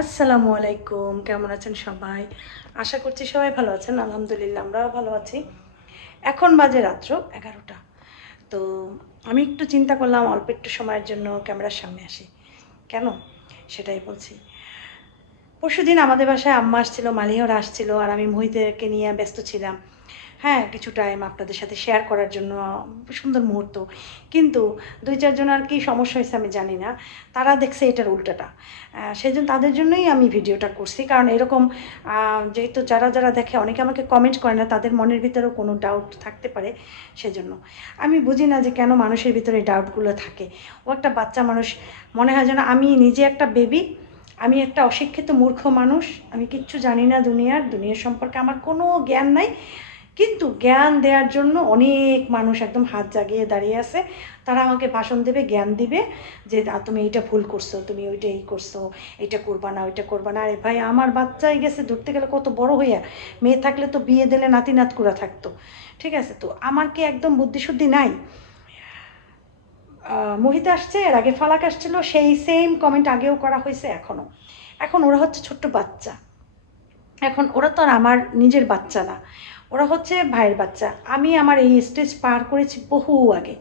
আসসালামু আলাইকুম, কেমন আছেন সবাই? আশা করছি সবাই ভালো আছেন, আলহামদুলিল্লাহ আমরাও ভালো আছি। এখন বাজে রাত্র এগারোটা। তো আমি একটু চিন্তা করলাম, অল্প একটু সময়ের জন্য ক্যামেরার সামনে আসি। কেন? সেটাই বলছি। পরশুদিন আমাদের বাসায় আম্মা আসছিল, মালিহরা আসছিল, আর আমি মহিদেরকে নিয়ে ব্যস্ত ছিলাম। হ্যাঁ কিছু টাইম আপনাদের সাথে শেয়ার করার জন্য সুন্দর মুহূর্ত। কিন্তু দুই চারজন আর কি সমস্যা হয়েছে আমি জানি না। তারা দেখছে এটার উল্টাটা। সেই জন্য তাদের জন্যই আমি ভিডিওটা করছি। কারণ এরকম যেহেতু যারা যারা দেখে, অনেকে আমাকে কমেন্ট করে না, তাদের মনের ভিতরেও কোনো ডাউট থাকতে পারে সেজন্য। আমি বুঝি না যে কেন মানুষের ভিতরে ডাউটগুলো থাকে। ও একটা বাচ্চা মানুষ, মনে হয় যেন আমি নিজে একটা বেবি আমি একটা অশিক্ষিত মূর্খ মানুষ, আমি কিচ্ছু জানি না দুনিয়ার দুনিয়ার সম্পর্কে আমার কোনো জ্ঞান নাই। কিন্তু জ্ঞান দেওয়ার জন্য অনেক মানুষ একদম হাত জাগিয়ে দাঁড়িয়ে আছে। তারা আমাকে ভাষণ দেবে, জ্ঞান দিবে যে তুমি এইটা ভুল করছ, তুমি ওইটা এই করছ এটা করবা না, ওইটা করবা না। আরে ভাই, আমার বাচ্চাই গেছে ধরতে গেলে কত বড় হইয়া, মেয়ে থাকলে তো বিয়ে দিলে নাতি নাতকুরা থাকতো। ঠিক আছে, তো আমার কি একদম বুদ্ধিশুদ্ধি নাই? মোহিত আসছে, এর আগে ফালাক আসছিল, সেই সেম কমেন্ট আগেও করা হয়েছে এখনও এখন ওরা হচ্ছে ছোট্ট বাচ্চা। এখন ওরা তো আর আমার নিজের বাচ্চা না। ওরা হচ্ছে ভাইয়ের বাচ্চা। আমি আমার এই স্টেজ পার করেছি বহু আগে।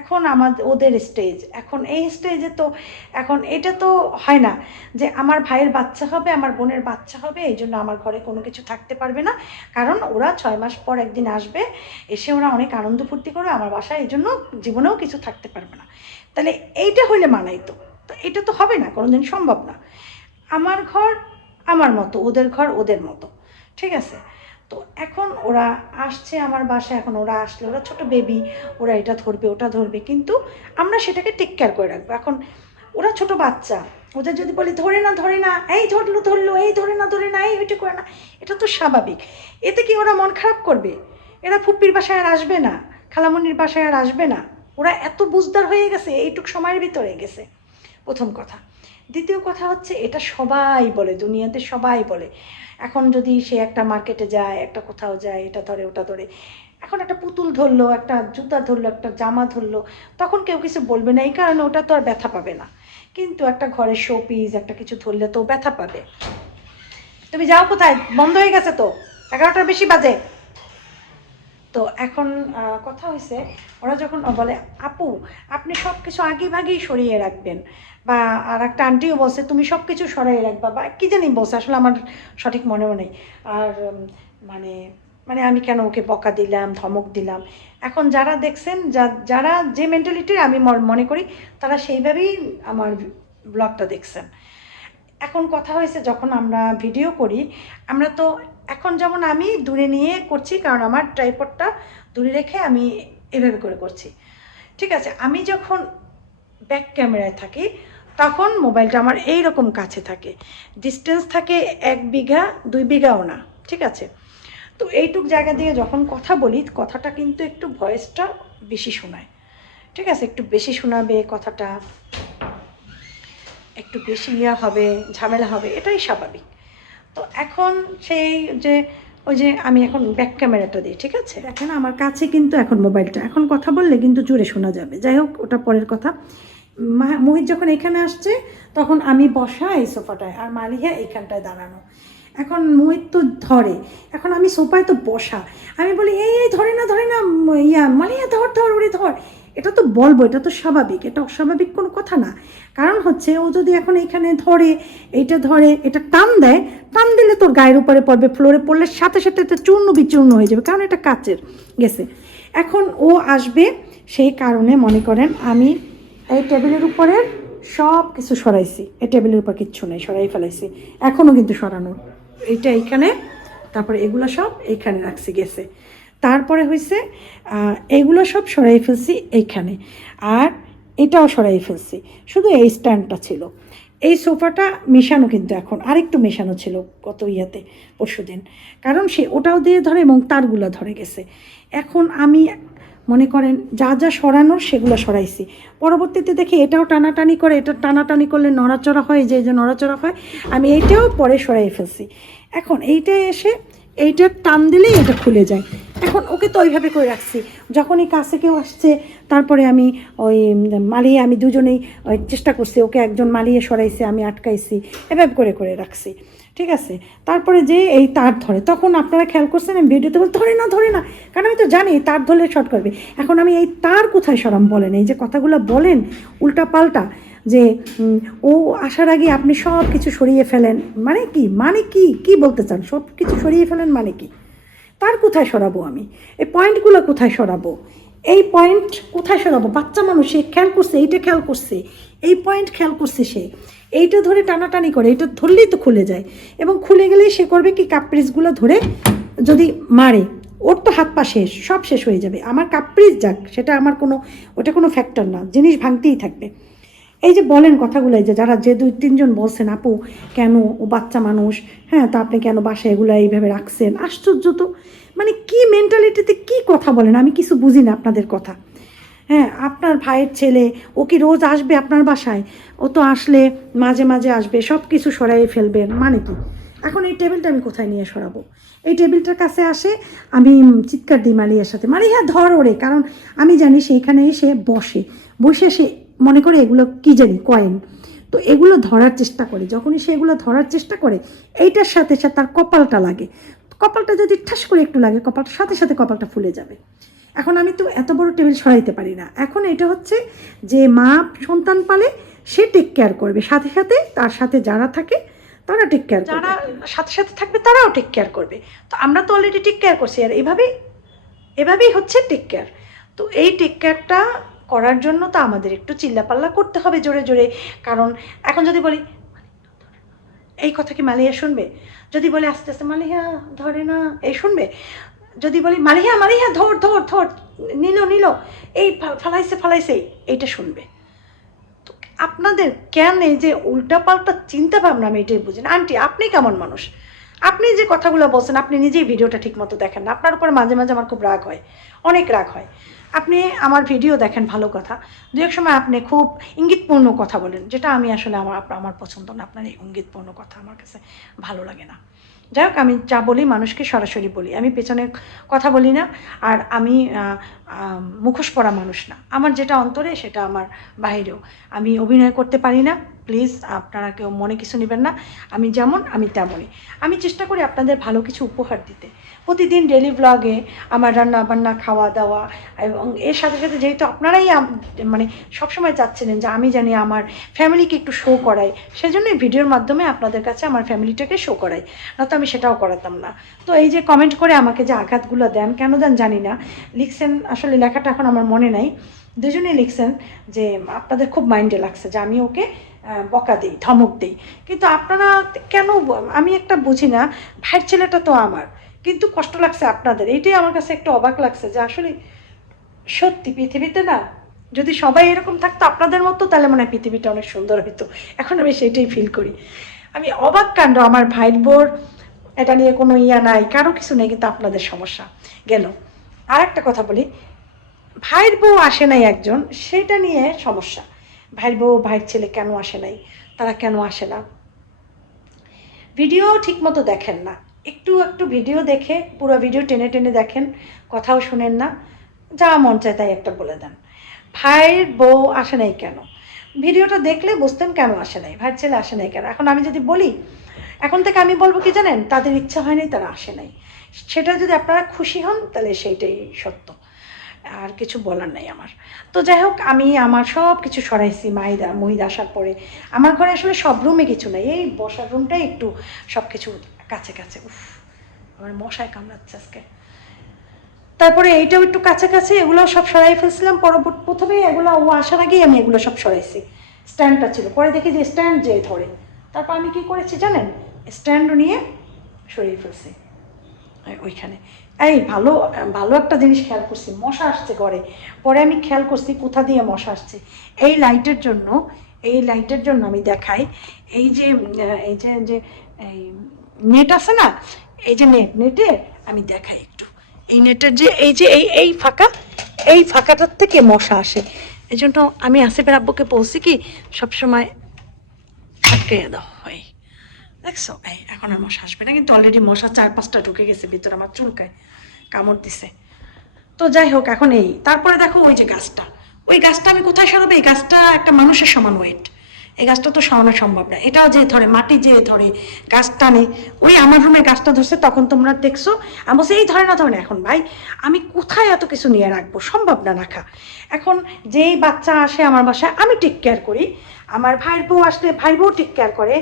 এখন আমাদের ওদের স্টেজ এখন এই স্টেজে তো, এখন এটা তো হয় না যে আমার ভাইয়ের বাচ্চা হবে, আমার বোনের বাচ্চা হবে, এই জন্য আমার ঘরে কোনো কিছু থাকতে পারবে না। কারণ ওরা ছয় মাস পর একদিন আসবে, এসে ওরা অনেক আনন্দ ফুর্তি করবে, আমার বাসায় এই জন্য জীবনেও কিছু থাকতে পারবে না। তাহলে এইটা হইলে মানাই তো। তো এটা তো হবে না, কোনোদিন সম্ভব না। আমার ঘর আমার মতো, ওদের ঘর ওদের মতো। ঠিক আছে? তো এখন ওরা আসছে আমার বাসায়, এখন ওরা আসলে ওরা ছোট বেবি ওরা এটা ধরবে, ওটা ধরবে, কিন্তু আমরা সেটাকে টেক কেয়ার করে রাখব। এখন ওরা ছোট বাচ্চা, ওদের যদি বলি, ধরে না ধরে না, এই ধরলো ধরলো, এই ধরে না ধরে না, এই ওইটা করে না, এটা তো স্বাভাবিক। এতে কি ওরা মন খারাপ করবে? এরা ফুপ্পির বাসায় আর আসবে না, খালামনির বাসায় আর আসবে না। ওরা এত বুঝদার হয়ে গেছে, এইটুক সময়ের ভিতরে গেছে। প্রথম কথা। দ্বিতীয় কথা হচ্ছে, এটা সবাই বলে, দুনিয়াতে সবাই বলে। এখন যদি সে একটা মার্কেটে যায়, একটা কোথাও যায়, এটা ধরে, ওটা ধরে, এখন একটা পুতুল ধরলো, একটা জুতা ধরলো, একটা জামা ধরলো, তখন কেউ কিছু বলবে না, এই কারণে ওটা তো আর ব্যথা পাবে না। কিন্তু একটা ঘরের শো পিস একটা কিছু ধরলে তো ব্যথা পাবে। তুমি যাও কোথায়? বন্ধ হয়ে গেছে তো? এগারোটার বেশি বাজে। তো এখন কথা হয়েছে ওরা যখন বলে, আপু, আপনি সব কিছু আগে ভাগেই সরিয়ে রাখবেন। বা আর একটা আন্টিও বলছে, তুমি সব কিছু সরিয়ে রাখবা। বা কী জানি বলছে, আসলে আমার সঠিক মনেও নেই। আর মানে মানে আমি কেন ওকে বকা দিলাম, ধমক দিলাম? এখন যারা দেখছেন, যা, যারা যে মেন্টালিটির আমি মনে করি, তারা সেইভাবেই আমার ব্লগটা দেখছেন। এখন কথা হয়েছে যখন আমরা ভিডিও করি, আমরা তো এখন যেমন আমি দূরে নিয়ে করছি, কারণ আমার ট্রাইপডটা দূরে রেখে আমি এভাবে করে করছি। ঠিক আছে, আমি যখন ব্যাক ক্যামেরায় থাকি, তখন মোবাইলটা আমার এই রকম কাছে থাকে। ডিস্টেন্স থাকে এক বিঘা, দুই বিঘাও না, ঠিক আছে? তো এইটুক জায়গা দিয়ে যখন কথা বলি, কথাটা কিন্তু একটু ভয়েসটা বেশি শোনায়। ঠিক আছে, একটু বেশি শোনাবে কথাটা, একটু বেশি ইয়া হবে, ঝামেলা হবে, এটাই স্বাভাবিক। তো এখন সেই যে, ওই যে আমি এখন ব্যাক ক্যামেরাটা দিই, ঠিক আছে? দেখেন আমার কাছে কিন্তু এখন মোবাইলটা এখন কথা বললে কিন্তু জোরে শোনা যাবে। যাই হোক, ওটা পরের কথা। মোহিত যখন এখানে আসছে, তখন আমি বসা এই সোফাটায় আর মালিহা এইখানটায় দাঁড়ানো। এখন মোহিত তো ধরে। এখন আমি সোফায় তো বসা। আমি বলি, এই এই, ধরে না ধরে না ইয়া, মালিহা, ধর ধর, ওরে, ধর। এটা তো বলব, এটা তো স্বাভাবিক, এটা অস্বাভাবিক কোনো কথা না। কারণ হচ্ছে ও যদি এখন এখানে ধরে, এইটা ধরে, এটা টান দেয়, টান দিলে তোর গায়ের উপরে পড়বে ফ্লোরে পড়লে সাথে সাথে এটা চূর্ণ বিচূর্ণ হয়ে যাবে, কারণ এটা কাচের গেছে। এখন ও আসবে সেই কারণে মনে করেন আমি এই টেবিলের উপরের সব কিছু সরাইছি। এই টেবিলের উপর কিচ্ছু নেই, সরাই ফেলাইছি। এখনও কিন্তু সরানো। এইটা এইখানে, তারপরে এগুলো সব এইখানে রাখছি, গেছে। তারপরে হয়েছে এগুলো সব সরাই ফেলছি এইখানে। আর এটাও সরাই ফেলছি। শুধু এই স্ট্যান্ডটা ছিল। এই সোফাটা মেশানো কিন্তু এখন, আরেকটু মেশানো ছিল কত ইয়াতে, পরশু দিন। কারণ সে ওটাও দিয়ে ধরে এবং তারগুলো ধরে গেছে। এখন আমি মনে করেন, যা যা সরানোর সেগুলো সরাইছি। পরবর্তীতে দেখি এটাও টানাটানি করে, এটা টানাটানি করলে নড়াচড়া হয়, যে যে নড়াচড়া হয়, আমি এইটাও পরে সরাই ফেলছি। এখন এইটা এসে এইটা টান দিলেই এটা খুলে যায়। এখন ওকে তো ওইভাবে করে রাখছি। যখনই কাছে কেউ আসছে, তারপরে আমি ওই মালিয়ে আমি দুজনেই ওই চেষ্টা করছি, ওকে একজন মালিয়ে সরাইছে, আমি আটকাইছি, এভাবে করে করে রাখছি। ঠিক আছে? তারপরে যে এই তার ধরে, তখন আপনারা খেয়াল করছেন আমি ভিডিওতে বল ধরে না ধরে না। কারণ আমি তো জানি, তার ধরলে শর্ট করবে। এখন আমি এই তার কোথায় সরম বলেন? এই যে কথাগুলো বলেন উল্টা পাল্টা যে ও আসার আগে আপনি সব কিছু সরিয়ে ফেলেন মানে কি? মানে কি? কি বলতে চান? সব কিছু সরিয়ে ফেলেন মানে কি? তার কোথায় সরাবো আমি? এই পয়েন্টগুলো কোথায় সরাবো? এই পয়েন্ট কোথায় সরাবো? বাচ্চা মানুষ, সে খেয়াল করছে, এইটা খেয়াল করছে, এই পয়েন্ট খেয়াল করছে সে। এইটা ধরে টানাটানি করে এটা ধরলেই তো খুলে যায়। এবং খুলে গেলেই সে করবে কি কাপ্রিসগুলো ধরে যদি মারে, ওর তো হাত পা শেষ, সব শেষ হয়ে যাবে। আমার কাপ্রিস যাক, সেটা আমার কোনো, ওটা কোনো ফ্যাক্টর না। জিনিস ভাঙতেই থাকবে। এই যে বলেন কথাগুলো যে যারা যে দুই তিনজন বলছেন, আপু, কেন ও বাচ্চা মানুষ? হ্যাঁ তা আপনি কেন বাসায় এগুলো এইভাবে রাখছেন? আশ্চর্য তো। মানে কি মেন্টালিটিতে কি কথা বলেন? আমি কিছু বুঝি না আপনাদের কথা। হ্যাঁ আপনার ভাইয়ের ছেলে, ও কি রোজ আসবে আপনার বাসায়? ও তো আসলে মাঝে মাঝে আসবে সব কিছু সরাইয়ে ফেলবেন মানে কি? এখন এই টেবিলটা আমি কোথায় নিয়ে সরাবো? এই টেবিলটার কাছে আসে, আমি চিৎকার দিই মালিয়ার সাথে, মালিয়া, ধর ওরে কারণ আমি জানি সেইখানে এসে বসে। বসে সে মনে করে এগুলো কি জানি কয়েন তো এগুলো ধরার চেষ্টা করে। যখনই সে এগুলো ধরার চেষ্টা করে, এইটার সাথে সাথে তার কপালটা লাগে। কপালটা যদি ঠাস করে একটু লাগে কপালটার সাথে সাথে কপালটা ফুলে যাবে। এখন আমি তো এত বড় টেবিল সরাইতে পারি না। এখন এটা হচ্ছে যে মা সন্তান পালে সে টেক কেয়ার করবে। সাথে সাথে তার সাথে যারা থাকে, তারা টেক কেয়ার যারা সাথে সাথে থাকবে, তারাও টেক কেয়ার করবে। তো আমরা তো অলরেডি টেক কেয়ার করছি। আর এভাবেই এভাবেই হচ্ছে টেক কেয়ার তো এই টেক কেয়ারটা করার জন্য তো আমাদের একটু চিল্লাপাল্লা করতে হবে জোরে জোরে। কারণ এখন যদি বলি, এই কথা কি মালিয়া শুনবে? যদি বলে, আস্তে আস্তে, মালিহা, ধরে না। এই শুনবে? যদি বলি, মালিহা মালিহা, ধর ধর ধর, নিল নিল। এই ফালাইছে ফালাইছে, এইটা শুনবে। তো আপনাদের কেন এই যে উল্টাপাল্টা চিন্তা ভাবনা আমি এটাই বুঝি না? আন্টি, আপনি কেমন মানুষ? আপনি যে কথাগুলো বলছেন, আপনি নিজেই ভিডিওটা ঠিক মতো দেখেন না। আপনার উপর মাঝে মাঝে আমার খুব রাগ হয়। অনেক রাগ হয়। আপনি আমার ভিডিও দেখেন, ভালো কথা। দু এক সময় আপনি খুব ইঙ্গিতপূর্ণ কথা বলেন, যেটা আমি আসলে আমার আমার পছন্দ না। আপনার এই ইঙ্গিতপূর্ণ কথা আমার কাছে ভালো লাগে না। যাই হোক আমি যা বলি মানুষকে সরাসরি বলি। আমি পেছনে কথা বলি না, আর আমি মুখোশ পড়া মানুষ না। আমার যেটা অন্তরে, সেটা আমার বাহিরেও। আমি অভিনয় করতে পারি না, প্লিজ আপনারা কেউ মনে কিছু নেবেন না। আমি যেমন, আমি তেমনই। আমি চেষ্টা করি আপনাদের ভালো কিছু উপহার দিতে। প্রতিদিন ডেলি ব্লগে আমার রান্না বান্না খাওয়া দাওয়া এবং এর সাথে সাথে যেহেতু আপনারাই মানে সবসময় চাচ্ছিলেন যে আমি জানি আমার ফ্যামিলিকে একটু শো করাই, সেজন্যই ভিডিওর মাধ্যমে আপনাদের কাছে আমার ফ্যামিলিটাকে শো করাই। নয়তো আমি সেটাও করাতাম না। তো এই যে কমেন্ট করে আমাকে যে আঘাতগুলো দেন, কেন দেন জানি না। লিখছেন, আসলে লেখাটা এখন আমার মনে নাই। দুজনেই লিখছেন যে আপনাদের খুব মাইন্ডে লাগছে যে আমি ওকে বকা দিই, ধমক দিই। কিন্তু আপনারা কেন, আমি একটা বুঝি না, ভাইয়ের ছেলেটা তো আমার। কিন্তু কষ্ট লাগছে আপনাদের। এইটাই আমার কাছে একটু অবাক লাগছে যে আসলে সত্যি পৃথিবীতে না, যদি সবাই এরকম থাকতো আপনাদের মতো, তাহলে মনে হয় পৃথিবীটা অনেক সুন্দর হতো এখন আমি সেটাই ফিল করি। আমি অবাক কাণ্ড, আমার ভাইয়ের বোর, এটা নিয়ে কোনো ইয়া নাই, কারও কিছু নেই, কিন্তু আপনাদের সমস্যা। গেল। আর একটা কথা বলি। ভাইয়ের বউ আসে নাই একজন, সেটা নিয়ে সমস্যা। ভাইয়ের বউ, ভাইয়ের ছেলে কেন আসে নাই? তারা কেন আসে না? ভিডিও ঠিকমতো দেখেন না। একটু একটু ভিডিও দেখে, পুরো ভিডিও টেনে টেনে দেখেন, কথাও শুনেন না, যা মন চায় তাই একটা বলে দেন। ভাইয়ের বউ আসে নাই কেন? ভিডিওটা দেখলে বুঝতেন কেন আসে নাই, ভাইয়ের ছেলে আসে নাই কেন? এখন আমি যদি বলি, এখন থেকে আমি বলব কি জানেন, তাদের ইচ্ছা হয়নি, তারা আসে নাই। সেটা যদি আপনারা খুশি হন, তাহলে সেইটাই সত্য। আর কিছু বলার নাই আমার। তো যাই হোক, আমি আমার সব কিছু সরাইছি, মাইদা, মহিদা আসার পরে। আমার ঘরে আসলে সব রুমে কিছু নাই। এই বসার রুমটাই একটু সব কিছু কাছে। কাছে উফ, আমার মশায় কামড়াচ্ছে আজকে। তারপরে এইটাও একটু কাছাকাছি এগুলো সব সরাই ফেলছিলাম। পরবর্তী, প্রথমে এগুলো ও আসার আগেই আমি এগুলো সব সরাইছি। স্ট্যান্ডটা ছিল। পরে দেখি যে স্ট্যান্ড যে ধরে। তারপর আমি কি করেছি জানেন? স্ট্যান্ড নিয়ে সরিয়ে ফেলছি। ওইখানে। এই, ভালো ভালো একটা জিনিস খেয়াল করছি, মশা আসছে ঘরে। পরে আমি খেয়াল করছি কোথা দিয়ে মশা আসছে। এই লাইটের জন্য, এই লাইটের জন্য আমি দেখাই, এই যে এই যে যে, এই নেট আছে না, এই যে নেট, নেটে আমি দেখাই একটু। এই নেটের যে, এই যে, এই এই ফাঁকা, এই ফাঁকাটার থেকে মশা আসে। এই জন্য আমি আসিফের আব্বুকে বলছি কি, সবসময় আটকে দাও হয় দেখছ? এই, এখন আর মশা আসবে না, কিন্তু অলরেডি মশা চার পাঁচটা ঢুকে গেছে, ভিতরে আমার চুলকায়, কামড় দিছে। তো যাই হোক, এখন এই, তারপরে দেখো ওই যে গাছটা। ওই গাছটা আমি কোথায় সরাবো? এই গাছটা একটা মানুষের সমান ওয়েট এই গাছটা তো সরানো সম্ভব না। এটাও যে ধরে, মাটি যে ধরে, গাছ টানে, ওই আমার রুমে গাছটা ধরছে, তখন তোমরা দেখছ। আমি বলছি, এই ধরে না ধরে না, এখন ভাই, আমি কোথায় এত কিছু নিয়ে রাখব? সম্ভব না রাখা এখন যেই বাচ্চা আসে আমার বাসায়, আমি টেক কেয়ার করি। আমার ভাইয়ের বউ আসলে ভাই বউ টেক কেয়ার করে।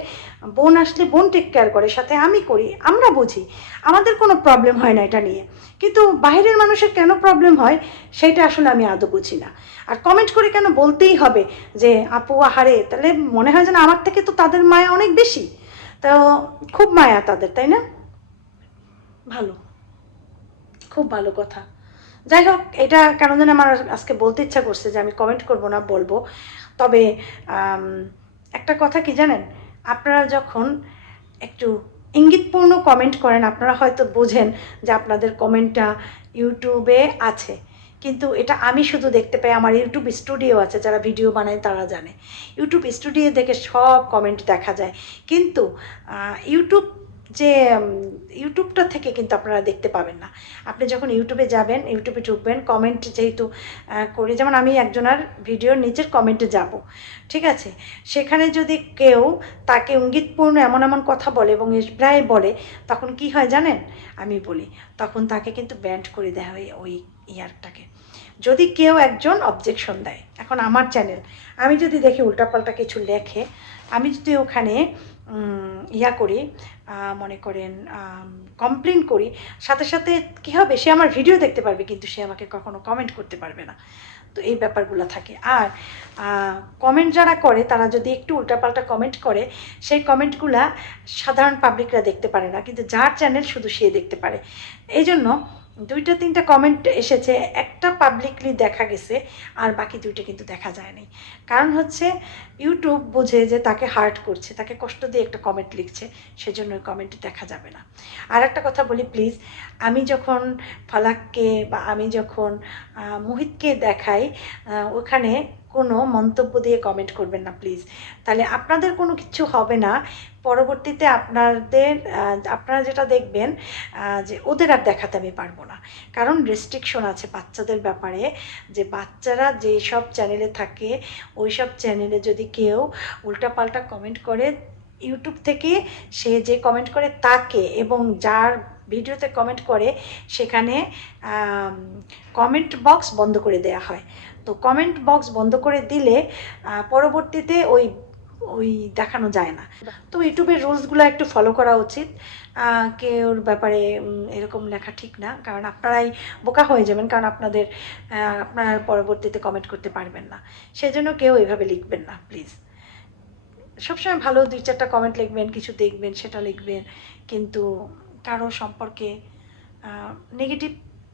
বোন আসলে বোন টেক কেয়ার করে, সাথে আমি করি, আমরা বুঝি। আমাদের কোনো প্রবলেম হয় না এটা নিয়ে। কিন্তু বাইরের মানুষের কেন প্রবলেম হয়, সেটা আসলে আমি আদৌ বুঝি না। আর কমেন্ট করে কেন বলতেই হবে যে, আপু, আহারে, তাহলে মনে হয় যেন আমার থেকে তো তাদের মায়া অনেক বেশি। তো খুব মায়া তাদের, তাই না? ভালো। খুব ভালো কথা। যাই হোক, এটা কেন যেন আমার আজকে বলতে ইচ্ছা করছে যে, আমি কমেন্ট করব না, বলব। তবে একটা কথা কি জানেন? আপনারা যখন একটু ইঙ্গিতপূর্ণ কমেন্ট করেন, আপনারা হয়তো বোঝেন যে আপনাদের কমেন্টটা ইউটিউবে আছে। কিন্তু এটা আমি শুধু দেখতে পাই, আমার ইউটিউব স্টুডিও আছে, যারা ভিডিও বানায় তারা জানে। ইউটিউব স্টুডিও দেখে সব কমেন্ট দেখা যায়। কিন্তু ইউটিউব যে ইউটিউবটা থেকে কিন্তু আপনারা দেখতে পাবেন না। আপনি যখন ইউটিউবে যাবেন, ইউটিউবে ঢুকবেন কমেন্ট যেহেতু করে, যেমন আমি একজনের ভিডিওর নিচের কমেন্টে যাব, ঠিক আছে? সেখানে যদি কেউ তাকে ইঙ্গিতপূর্ণ এমন এমন কথা বলে এবং প্রায় বলে, তখন কি হয় জানেন? আমি বলি, তখন তাকে কিন্তু ব্যান্ড করে দেওয়া হয় ওই ইয়ারটাকে। যদি কেউ একজন অবজেকশন দেয়, এখন আমার চ্যানেল আমি যদি দেখি উল্টাপাল্টা কিছু লেখে, আমি যদি ওখানে ইয়া করি মনে করেন কমপ্লেন করি। সাথে সাথে কী হবে, সে আমার ভিডিও দেখতে পারবে, কিন্তু সে আমাকে কখনো কমেন্ট করতে পারবে না। তো এই ব্যাপারগুলো থাকে। আর কমেন্ট যারা করে, তারা যদি একটু উল্টাপাল্টা কমেন্ট করে, সেই কমেন্টগুলা সাধারণ পাবলিকরা দেখতে পারে না। কিন্তু যার চ্যানেল শুধু সে দেখতে পারে। এই জন্য দুইটা তিনটা কমেন্ট এসেছে, একটা পাবলিকলি দেখা গেছে, আর বাকি দুইটা কিন্তু দেখা যায়নি। কারণ হচ্ছে ইউটিউব বোঝে যে তাকে হার্ট করছে, তাকে কষ্ট দিয়ে একটা কমেন্ট লিখছে, সেজন্য ওই কমেন্ট দেখা যাবে না। আর একটা কথা বলি প্লিজ আমি যখন ফালাককে বা আমি যখন মোহিতকে দেখাই ওখানে কোনো মন্তব্য দিয়ে কমেন্ট করবেন না প্লিজ তাহলে আপনাদের কোনো কিছু হবে না। পরবর্তীতে আপনাদের আপনারা যেটা দেখবেন যে ওদের আর দেখাতে আমি পারব না। কারণ রেস্ট্রিকশন আছে বাচ্চাদের ব্যাপারে, যে বাচ্চারা যেই সব চ্যানেলে থাকে ওই সব চ্যানেলে যদি কেউ উল্টাপাল্টা কমেন্ট করে ইউটিউব থেকে সে যে কমেন্ট করে তাকে এবং যার ভিডিওতে কমেন্ট করে সেখানে কমেন্ট বক্স বন্ধ করে দেয়া হয়। তো কমেন্ট বক্স বন্ধ করে দিলে পরবর্তীতে ওই ওই দেখানো যায় না। তো ইউটিউবের রুলসগুলো একটু ফলো করা উচিত। কেউর ব্যাপারে এরকম লেখা ঠিক না। কারণ আপনারাই বোকা হয়ে যাবেন, কারণ আপনাদের আপনারা পরবর্তীতে কমেন্ট করতে পারবেন না। সেই জন্য কেউ এভাবে লিখবেন না প্লিজ সবসময় ভালো দুই চারটা কমেন্ট লিখবেন, কিছু দেখবেন, সেটা লিখবেন। কিন্তু কারও সম্পর্কে নেগেটিভ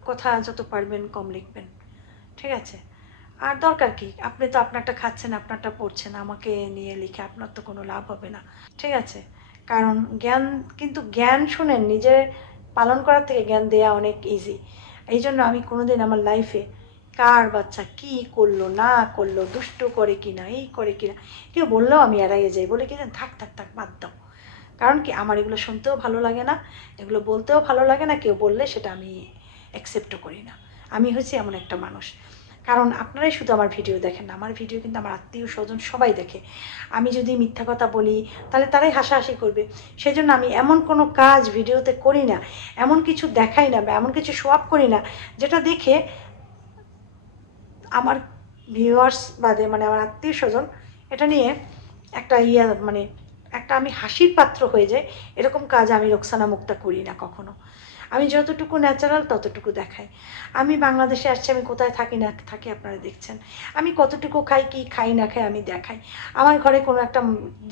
কথা যত পারবেন কম লিখবেন। ঠিক আছে? আর দরকার কি? আপনি তো আপনারটা খাচ্ছেন, আপনারটা পড়ছেন, আমাকে নিয়ে লিখে আপনার তো কোনো লাভ হবে না। ঠিক আছে? কারণ জ্ঞান, কিন্তু জ্ঞান শুনেন, নিজের পালন করার থেকে জ্ঞান দেওয়া অনেক ইজি এই জন্য আমি কোনোদিন আমার লাইফে কার বাচ্চা কি করল, না করল, দুষ্টু করে কি না এই করে কি না কেউ বললেও আমি এড়াইয়ে যাই। বলে কি থাক থাক থাক, বাদ দাও। কারণ কি আমার এগুলো শুনতেও ভালো লাগে না, এগুলো বলতেও ভালো লাগে না, কেউ বললে সেটা আমি অ্যাকসেপ্টও করি না। আমি হচ্ছি এমন একটা মানুষ। কারণ আপনারাই শুধু আমার ভিডিও দেখেন না, আমার ভিডিও কিন্তু আমার আত্মীয় স্বজন সবাই দেখে। আমি যদি মিথ্যা কথা বলি, তাহলে তারাই হাসাহাসি করবে। সেই জন্য আমি এমন কোনো কাজ ভিডিওতে করি না, এমন কিছু দেখাই না বা এমন কিছু আপ করি না, যেটা দেখে আমার ভিউয়ার্স বাদে মানে আমার আত্মীয় স্বজন এটা নিয়ে একটা ইয়া মানে একটা আমি হাসির পাত্র হয়ে যাই এরকম কাজ আমি রোকসানা মুক্তা করি না কখনো। আমি যতটুকু ন্যাচারাল ততটুকু দেখাই। আমি বাংলাদেশে আসছি, আমি কোথায় থাকি না থাকি আপনারা দেখছেন। আমি কতটুকু খাই, কি খাই না খাই আমি দেখাই। আমার ঘরে কোনো একটা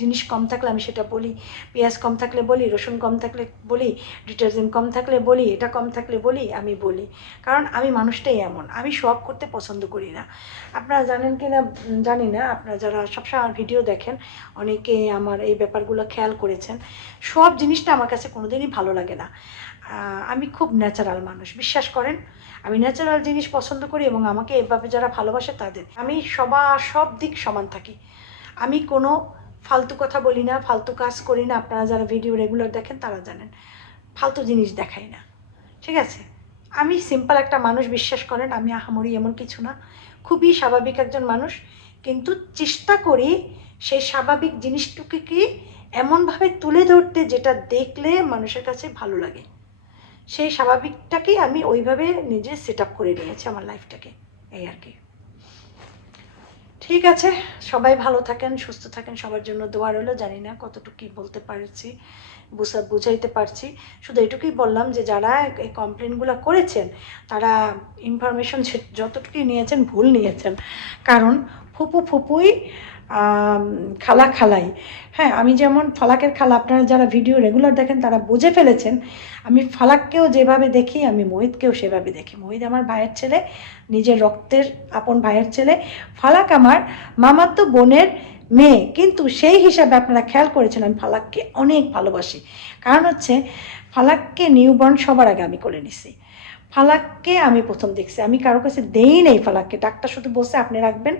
জিনিস কম থাকলে আমি সেটা বলি, পেঁয়াজ কম থাকলে বলি, রসুন কম থাকলে বলি ডিটারজেন্ট কম থাকলে বলি, এটা কম থাকলে বলি, আমি বলি। কারণ আমি মানুষটাই এমন, আমি সব করতে পছন্দ করি না। আপনারা জানেন কি না জানি না, আপনারা যারা সবসময় আমার ভিডিও দেখেন, অনেকে আমার এই ব্যাপারগুলো খেয়াল করেছেন। সব জিনিসটা আমার কাছে কোনোদিনই ভালো লাগে না। আমি খুব ন্যাচারাল মানুষ, বিশ্বাস করেন? আমি ন্যাচারাল জিনিস পছন্দ করি এবং আমাকে এভাবে যারা ভালোবাসে তাদের। আমি সবা, সব দিক সমান থাকি। আমি কোনো ফালতু কথা বলি না, ফালতু কাজ করি না। আপনারা যারা ভিডিও রেগুলার দেখেন, তারা জানেন। ফালতু জিনিস দেখাই না। ঠিক আছে? আমি সিম্পল একটা মানুষ, বিশ্বাস করেন, আমি আহামরি এমন কিছু না। খুবই স্বাভাবিক একজন মানুষ, কিন্তু চেষ্টা করি সেই স্বাভাবিক জিনিসটুকুকে এমনভাবে তুলে ধরতে যেটা দেখলে মানুষের কাছে ভালো লাগে। সেই স্বাভাবিকটাকেই আমি ওইভাবে নিজে সেট করে নিয়েছি আমার লাইফটাকে এই আর কি। ঠিক আছে, সবাই ভালো থাকেন, সুস্থ থাকেন, সবার জন্য দোয়া রইল, জানি না কতটুকু কি বলতে পারছি, বুঝা, বুঝাইতে পারছি। শুধু এটুকুই বললাম যে যারা এই কমপ্লেনগুলো করেছেন, তারা ইনফরমেশন যতটুকুই নিয়েছেন, ভুল নিয়েছেন। কারণ ফুপু ফুপুই খালা খালাই। হ্যাঁ আমি যেমন ফালাকের খালা, আপনারা যারা ভিডিও রেগুলার দেখেন, তারা বুঝে ফেলেছেন, আমি ফালাককেও যেভাবে দেখি, আমি মোহিতকেও সেভাবে দেখি। মোহিত আমার ভাইয়ের ছেলে, নিজের রক্তের আপন ভাইয়ের ছেলে। ফালাক আমার মামাতো বোনের মেয়ে, কিন্তু সেই হিসাবে আপনারা খেয়াল করেছেন, আমি ফালাককে অনেক ভালোবাসি। কারণ হচ্ছে, ফালাককে নিউবর্ন সবার আগে আমি করে নিছি। ফালাককে আমি প্রথম দেখছি। আমি কারও কাছে দেই নেই ফালাককে। ডাক্তার শুধু বসে আপনি রাখবেন।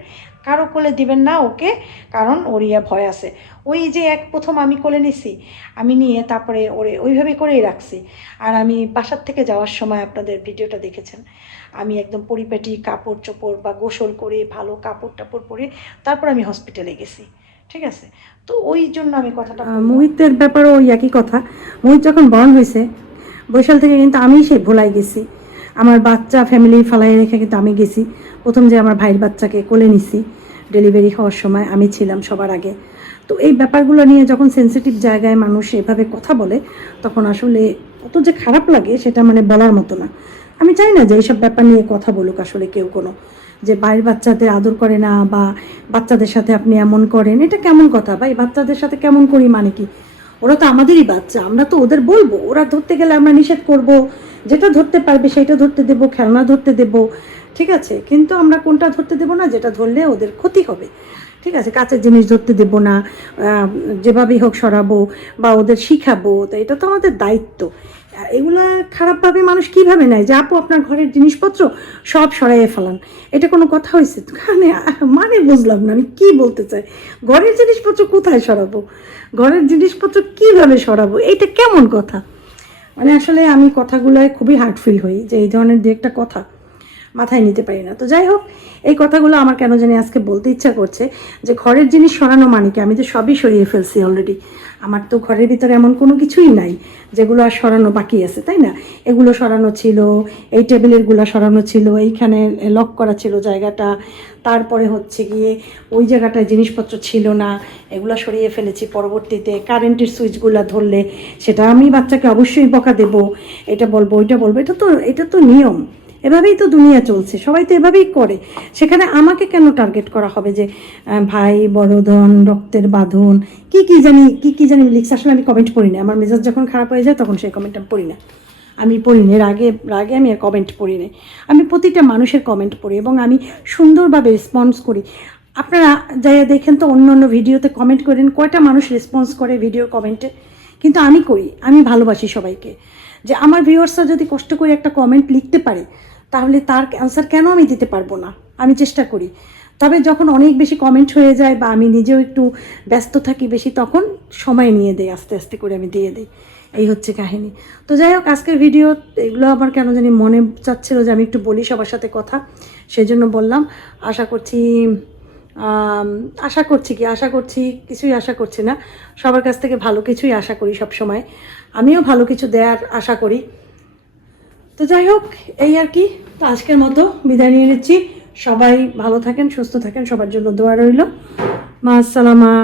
কারও কোলে দিবেন না ওকে কারণ ওর ইয়া ভয় আছে। ওই যে এক প্রথম আমি কোলে নিছি আমি নিয়ে তারপরে ওরে ওইভাবে করেই রাখছি। আর আমি বাসার থেকে যাওয়ার সময় আপনাদের ভিডিওটা দেখেছেন। আমি একদম পরিপাটি কাপড় চোপড় বা গোসল করে ভালো কাপড় টাপড় পরে তারপর আমি হসপিটালে গেছি। ঠিক আছে? তো ওই জন্য আমি কথাটা। মোহিতের ব্যাপারেও ওই একই কথা। মোহিত যখন বর্ন হয়েছে বৈশাল থেকে কিন্তু আমি সেই ভোলাই গেছি। আমার বাচ্চা ফ্যামিলি ফালাই রেখে কিন্তু আমি গেছি। প্রথম যে আমার ভাইয়ের বাচ্চাকে কোলে নিছি ডেলিভারি হওয়ার সময় আমি ছিলাম সবার আগে। তো এই ব্যাপারগুলো নিয়ে যখন সেন্সিটিভ জায়গায় মানুষ এভাবে কথা বলে, তখন আসলে কত যে খারাপ লাগে সেটা মানে বলার মতো না। আমি চাই না যে এইসব ব্যাপার নিয়ে কথা বলুক আসলে কেউ কোনো। যে বাইরের বাচ্চাদের আদর করে না বা বাচ্চাদের সাথে আপনি এমন করেন, এটা কেমন কথা? ভাই, বাচ্চাদের সাথে কেমন করি মানে কি? ওরা তো আমাদেরই বাচ্চা, আমরা তো ওদের বলব, ওরা ধরতে গেলে আমরা নিষেধ করব, যেটা ধরতে পারবে সেটা ধরতে দেব, খেলনা ধরতে দেব, ঠিক আছে? কিন্তু আমরা কোনটা ধরতে দেব না, যেটা ধরলে ওদের ক্ষতি হবে, ঠিক আছে? কাঁচের জিনিস ধরতে দেব না যেভাবেই হোক সরাবো বা ওদের শিখাবো, তো এটা তো আমাদের দায়িত্ব। এগুলো খারাপভাবে মানুষ কীভাবে নেয়? যে আপু আপনার ঘরের জিনিসপত্র সব সরাইয়ে ফেলান। এটা কোনো কথা হয়েছে মানে মানে বুঝলাম না, আমি কী বলতে চাই? ঘরের জিনিসপত্র কোথায় সরাবো? ঘরের জিনিসপত্র কীভাবে সরাবো? এটা কেমন কথা? মানে আসলে আমি কথাগুলোয় খুবই হার্ট ফিল হই যে এই ধরনের দু একটা কথা। মাথায় নিতে পারি না। তো যাই হোক, এই কথাগুলো আমার কেন জানি আজকে বলতে ইচ্ছা করছে যে ঘরের জিনিস সরানো মানে কি? আমি তো সবই সরিয়ে ফেলছি অলরেডি আমার তো ঘরের ভিতরে এমন কোনো কিছুই নাই যেগুলো আর সরানো বাকি আছে, তাই না? এগুলো সরানো ছিল, এই টেবিলেরগুলো সরানো ছিল, এইখানে লক করা ছিল জায়গাটা। তারপরে হচ্ছে গিয়ে ওই জায়গাটায় জিনিসপত্র ছিল না, এগুলো সরিয়ে ফেলেছি পরবর্তীতে। কারেন্টের সুইচগুলো ধরলে সেটা আমি বাচ্চাকে অবশ্যই বকা দেব। এটা বলব, ওইটা বলব, এটা তো এটা তো নিয়ম। এভাবেই তো দুনিয়া চলছে, সবাই তো এভাবেই করে। সেখানে আমাকে কেন টার্গেট করা হবে যে ভাই বড়ধন রক্তের বাঁধন, কি কি জানি, কি কি জানি লিখছে আসলে আমি কমেন্ট পড়ি না। আমার মেজাজ যখন খারাপ হয়ে যায় তখন সেই কমেন্ট আমি পড়ি না। আমি পড়ি না আগে আগে আমি কমেন্ট পড়ি না। আমি প্রতিটা মানুষের কমেন্ট পড়ি এবং আমি সুন্দরভাবে রেসপন্স করি। আপনারা যাই দেখেন তো অন্য অন্য ভিডিওতে কমেন্ট করেন, কয়টা মানুষ রেসপন্স করে ভিডিওর কমেন্টে কিন্তু আমি করি, আমি ভালোবাসি সবাইকে। যে আমার ভিউয়ার্সরা যদি কষ্ট করে একটা কমেন্ট লিখতে পারে তাহলে তার অ্যান্সার কেন আমি দিতে পারব না? আমি চেষ্টা করি। তবে যখন অনেক বেশি কমেন্ট হয়ে যায় বা আমি নিজেও একটু ব্যস্ত থাকি বেশি, তখন সময় নিয়ে দেই, আস্তে আস্তে করে আমি দিয়ে দিই। এই হচ্ছে কাহিনী। তো যাই হোক, আজকের ভিডিও এগুলো আমার কেন জানি মনে চাচ্ছিল যে আমি একটু বলি সবার সাথে কথা সেই জন্য বললাম। আশা করছি আশা করছি কি? আশা করছি, কিছুই আশা করছি না। সবার কাছ থেকে ভালো কিছুই আশা করি সব সময় আমিও ভালো কিছু দেওয়ার আশা করি। তো যাই হোক, এই আর কি। তো আজকের মতো বিদায় নিয়ে নিচ্ছি। সবাই ভালো থাকেন, সুস্থ থাকেন, সবার জন্য দোয়া রইল। মা, আসসালামা।